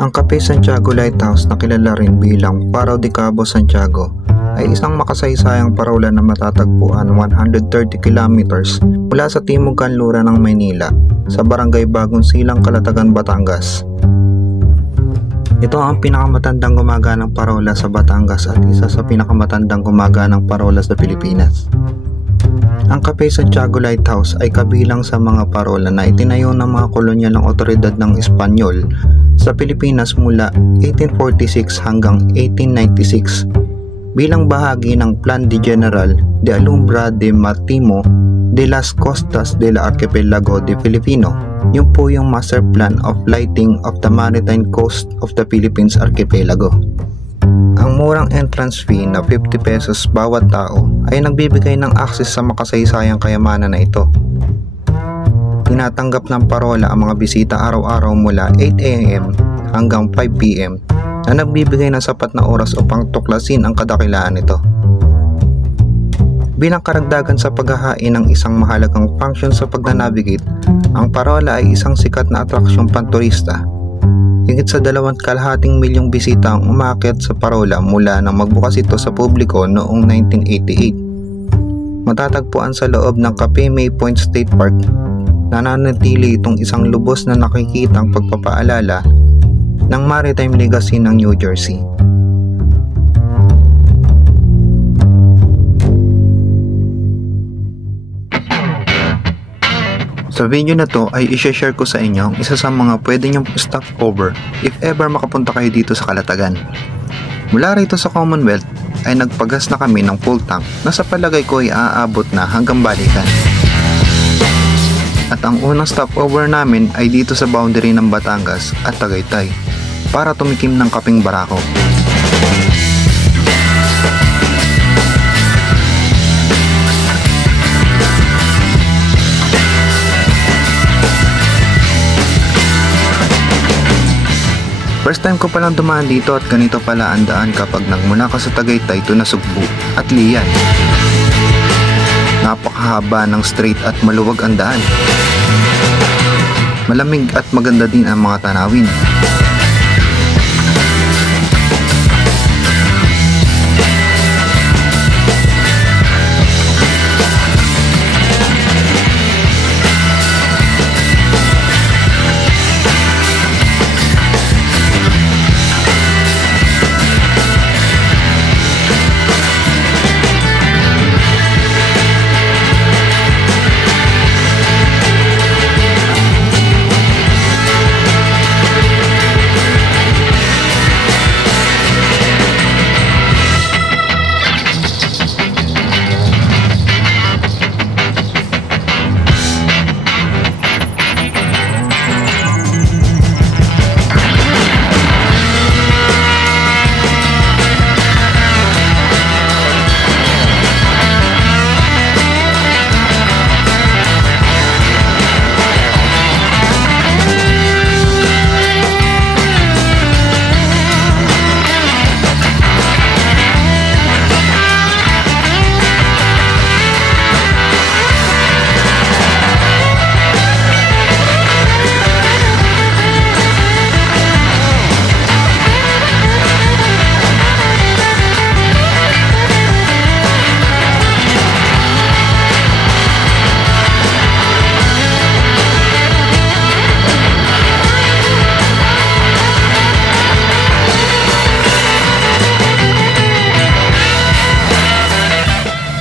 Ang Cape Santiago Lighthouse na kilala rin bilang Faro de Cabo Santiago ay isang makasaysayang parola na matatagpuan 130 kilometers mula sa timog kanluran ng Maynila sa Barangay Bagong Silang, Calatagan, Batangas. Ito ang pinakamatandang gumaganang parola sa Batangas at isa sa pinakamatandang gumaganang parola sa Pilipinas. Ang Cape Santiago Lighthouse ay kabilang sa mga parola na itinayo ng mga kolonyal ng otoridad ng Espanyol sa Pilipinas mula 1846 hanggang 1896 bilang bahagi ng Plan de General de Alumbra de Marítimo de las Costas del Archipelago de Filipino. Yun po yung Master Plan of Lighting of the Maritime Coast of the Philippines Archipelago. Ang murang entrance fee na 50 pesos bawat tao ay nagbibigay ng access sa makasaysayang kayamanan na ito. Tinatanggap ng parola ang mga bisita araw-araw mula 8 AM hanggang 5 PM na nagbibigay ng sapat na oras upang tuklasin ang kadakilaan nito. Bilang karagdagan sa paghahain ng isang mahalagang function sa pagnanavigate, ang parola ay isang sikat na atraksyong panturista. Higit sa 2.5 milyong bisita ang umakyat sa parola mula nang magbukas ito sa publiko noong 1988. Matatagpuan sa loob ng Cape May Point State Park. Nananatili itong isang lubos na nakikitang pagpapaalala ng maritime legacy ng New Jersey. Sa video na to ay i-share ko sa inyo ang isa sa mga pwede nyong stop over if ever makapunta kayo dito sa Calatagan. Mula rito sa Commonwealth ay nagpagas na kami ng full tank na sa palagay ko ay aabot na hanggang Balikan. At ang unang stopover namin ay dito sa boundary ng Batangas at Tagaytay para tumikim ng kapeng barako. First time ko palang dumaan dito at ganito pala ang daan kapag nagmula ka sa Tagaytay to Nasugbu at Lian. Napakahaba ng straight at maluwag ang daan. Malamig at maganda din ang mga tanawin.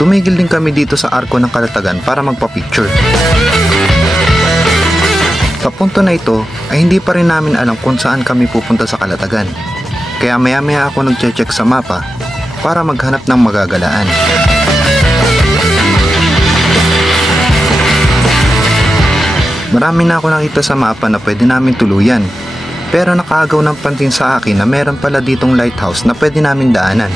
Tumigil din kami dito sa arko ng Calatagan para magpa-picture. Sa punto na ito ay hindi pa rin namin alam kung saan kami pupunta sa Calatagan. Kaya maya-maya ako nagche-check sa mapa para maghanap ng magagalaan. Marami na ako nakita sa mapa na pwede namin tuluyan. Pero nakaagaw ng pansin sa akin na meron pala ditong lighthouse na pwede namin daanan.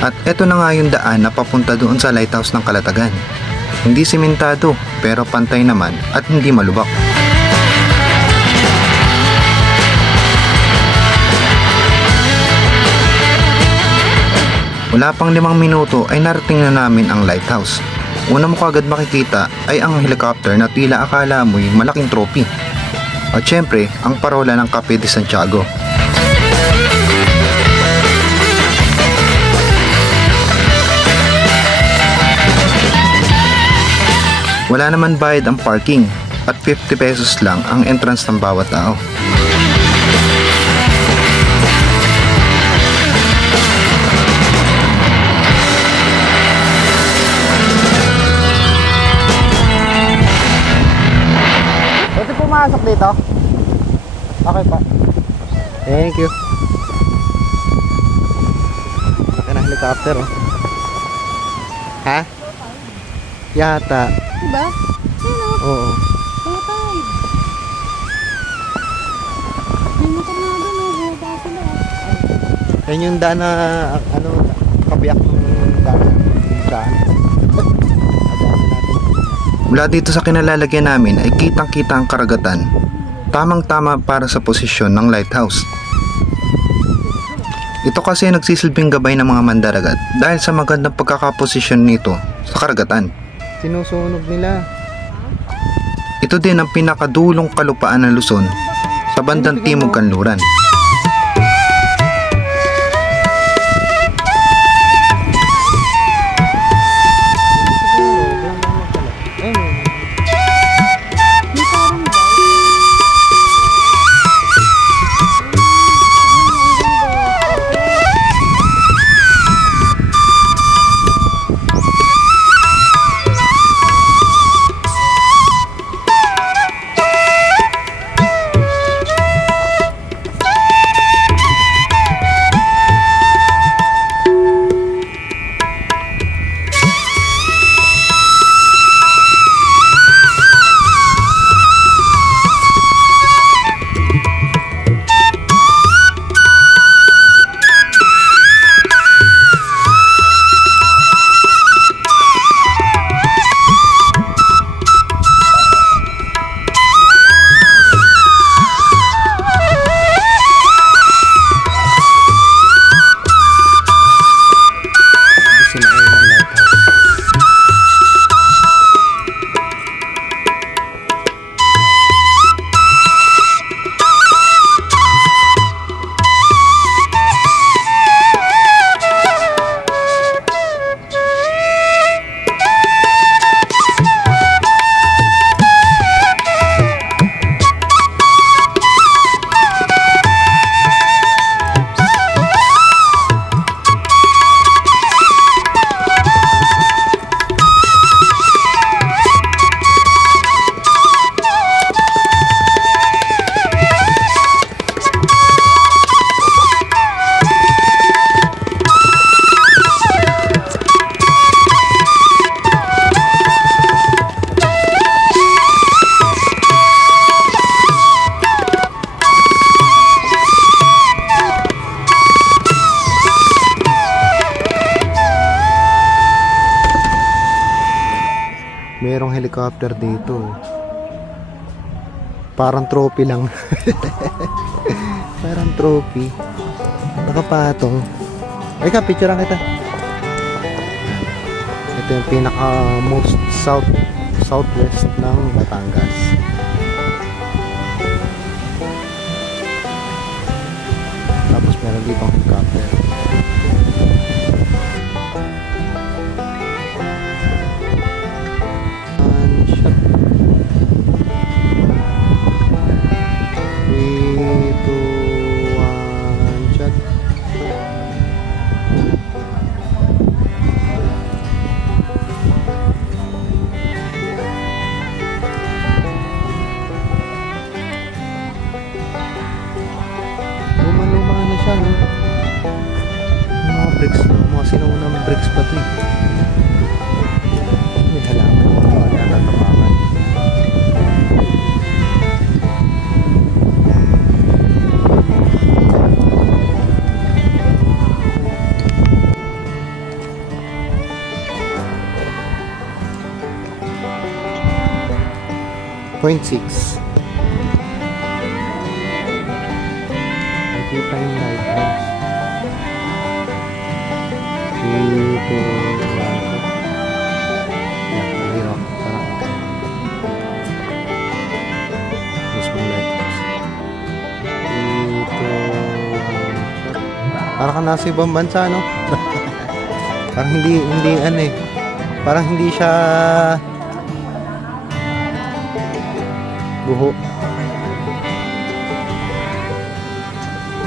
At eto na nga yung daan na papunta doon sa lighthouse ng Calatagan. Hindi simentado pero pantay naman at hindi malubak. Wala pang 5 minuto ay narating na namin ang lighthouse. una mo kagad makikita ay ang helicopter na tila akala mo'y malaking trophy. At syempre, ang parola ng Cape de Santiago. Wala naman bayad ang parking at 50 pesos lang ang entrance ng bawat tao. Pwede pumasok dito? Okay pa. Thank you. Laki na helicopter oh. Ha? Yata. Diba? Ano? Oo. Patay. May motor na doon, bumaba sila. Yan yung daan na, ano, kabiyak ng daan. Saan? Mula dito sa kinalalagyan namin ay kitang-kita ang karagatan. Tamang-tama para sa posisyon ng lighthouse. Ito kasi ay nagsisilbing gabay ng mga mandaragat dahil sa magandang pagkakaposisyon nito sa karagatan. Sinusunog nila. Ito din ang pinakadulong kalupaan ng Luzon sa bandang Timog Kanluran. Merong helicopter dito. Parang trophy lang. Parang trophy. Nakapatong. Ay ka, picturean kita. Ito yung pinaka most southwest ng Batangas. Tapos meron dito ang helicopter. Mga sinuunang bricks pa ito eh. May halaman mga natatapakan. .6 nakita yung lighthouse dito. Parang ka nasa ibang bansa, no? Parang hindi ano eh. Parang hindi siya guho.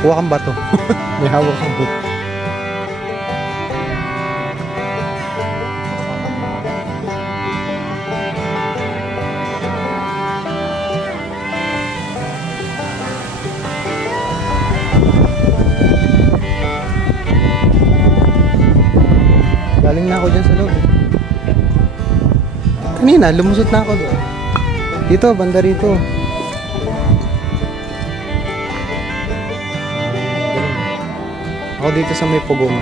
Kuha kang bato. May hawak kang bato. Galing na ako dyan sa loob. Kanina, lumusot na ako doon. Dito, banda rito. Ako dito sa may pugong.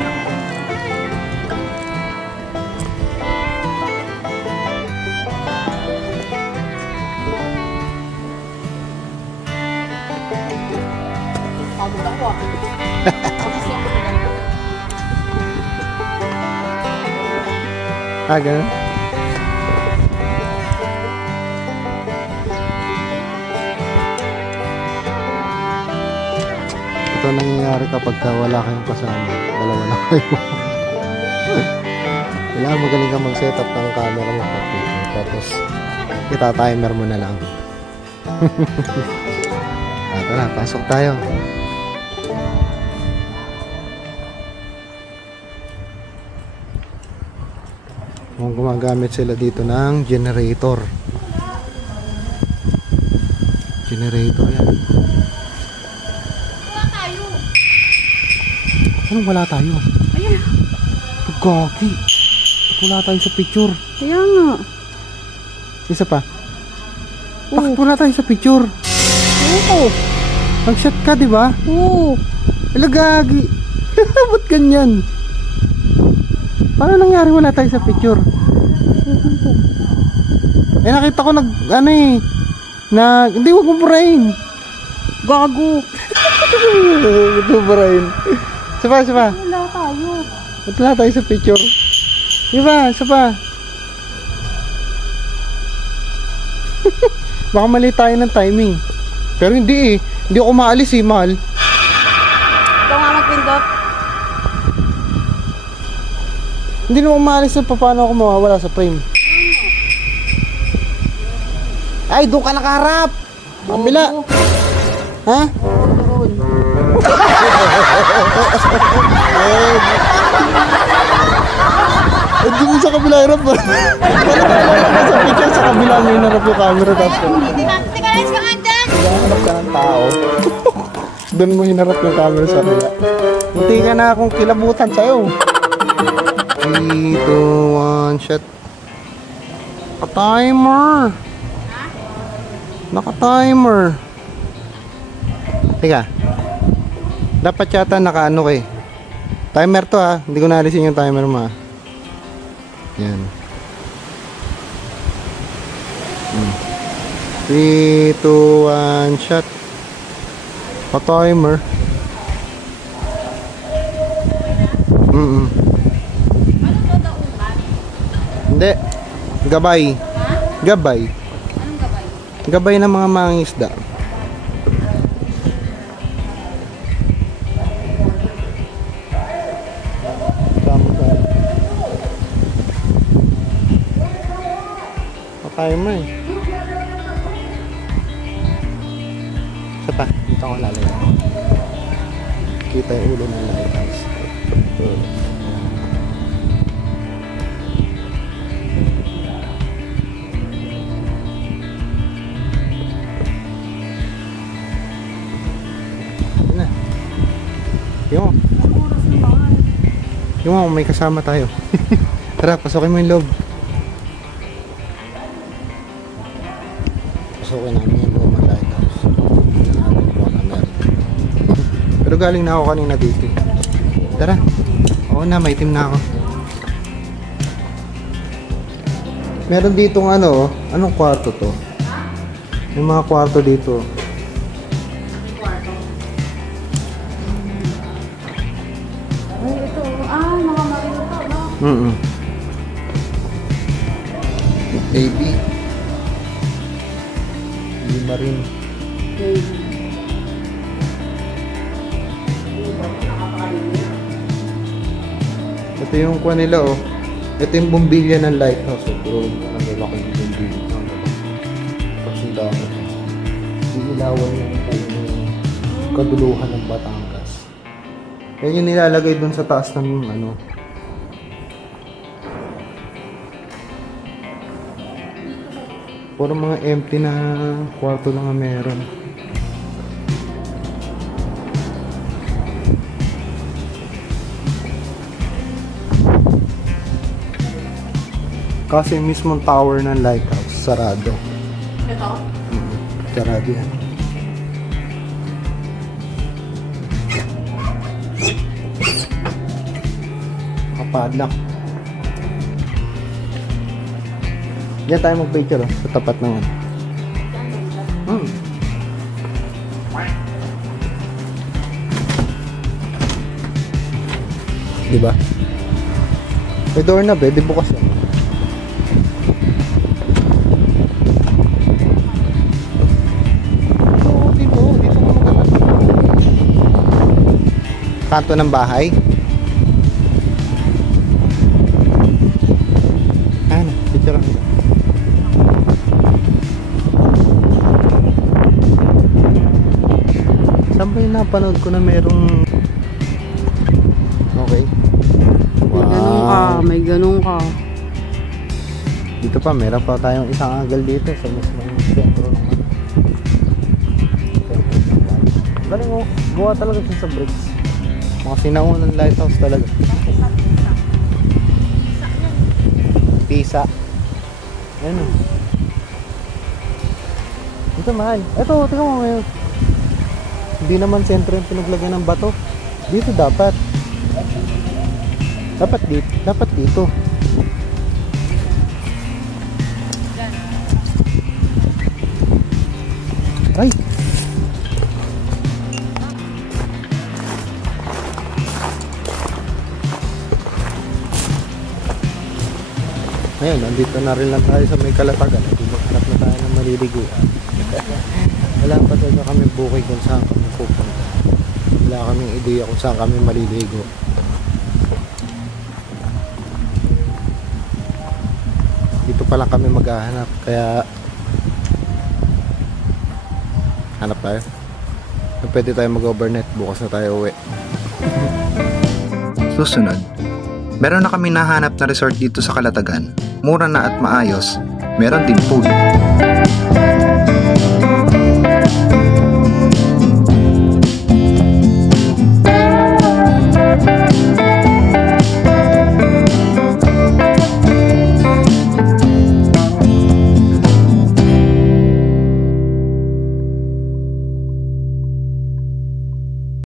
Pagod ako ah. Kasi ako Ah, ganun? Ito nangyayari kapag wala kayong kasama. Dalawa lang kayo. Kailangan magaling ka mag-set up ng camera mo. Tapos, kita-timer mo na lang. Tara, pasok tayo. Kung gumagamit sila dito ng generator. Generator yan. wala tayo. Anong wala tayo? Ayun. Gagi. Wala tayo sa picture. Kaya nga. Isa pa. Bakit wala tayo sa picture? Oo. Nag-shot ka, di ba? Oo. Ala, gagi. Ba't ganyan? Paano nangyari wala tayo sa picture? Eh, nakita ko hindi, wag mo burahin. Gago. Wag mo burahin. Saba. Wala tayo. Ba't wala tayo sa picture? Diba, saba. Baka mali tayo ng timing. Pero hindi eh. Hindi ako maalis eh, mahal. Ikaw nga magpindot. Hindi naman maalis na paano ako mawawala sa frame. Ay, doon ka nakaharap. Kabila. Ha? Doon. Hindi mo sa kabila harap. Sa picture sa kabila may narap yung camera. Tapos Teka, let's go nga dyan. hanap ka ng tao. Doon mo hinarap yung camera sa kabila. Munti ka na akong kilabutan sa'yo. 3, 2, 1, shot. Naka-timer. Naka-timer. Teka. Dapat yata naka-ano eh. Timer to ha. Hindi ko naalisin yung timer mo ha. Yan. 3, 2, 1, shot. Pa-timer. Hindi. Gabay. Gabay. Anong gabay? Gabay ng mga mangingisda. Pa-timer eh. Isa pa. Dito ako lalagay. Kita yung ulo ng lighthouse. Yung may kasama tayo. Tara, pasukin mo yung loob. Pasukin namin yung loob ng lighthouse. Pero galing na ako kanina dito. Tara. Oo na, may team na ako. Meron ditong ano, anong kwarto to? May mga kwarto dito. Ay, ito. Ah, mga marino to, no? Baby. Lima rin. Baby. Nakakalimutan. Ito yung kuha nila oh. Ito yung bumbilya ng lighthouse. So, bro, ang lalaki yung bumbilya. Tapos yung dami. Inilawan yung kaduluhan ng Batangas. Yan yung nilalagay dun sa taas ng ano. Puro mga empty na kwarto lang ang meron. Kasi yung mismong tower ng lighthouse, sarado. Ito? Sarado yan. Nakapadlock. Diyan tayo mag-picture oh, sa tapat ng ano. Diba? May doorknob eh, di bukas yan. Dito ka maganda. Kanto ng bahay. Ano, picture lang. Saan ba yung napanood ko na merong... Okay. May ganun ka. Dito pa, meron pa tayong isang angle dito sa mismong sentro naman. Galing oh, gawa talaga siya sa bricks. Mga sinaunang lighthouse talaga. Pisa. Ayan o. Ito mahal. Ito, tingnan mo ngayon. Hindi naman sentro yung pinaglagyan ng bato. Dito dapat. Dapat dito. Ay! Ngayon, nandito na rin lang tayo sa may Kalatagan. Hanap na tayo ng maliliguan. Wala pa talaga kami bukay kung saan kami pupunta. Wala kaming ideya kung saan kami maliligo. Dito pa lang kami maghahanap. Kaya hanap tayo. Pwede tayo mag-overnight. Bukas na tayo uwi. Susunod, meron na kami nahanap na resort dito sa Kalatagan. Mura na at maayos. Meron din pool.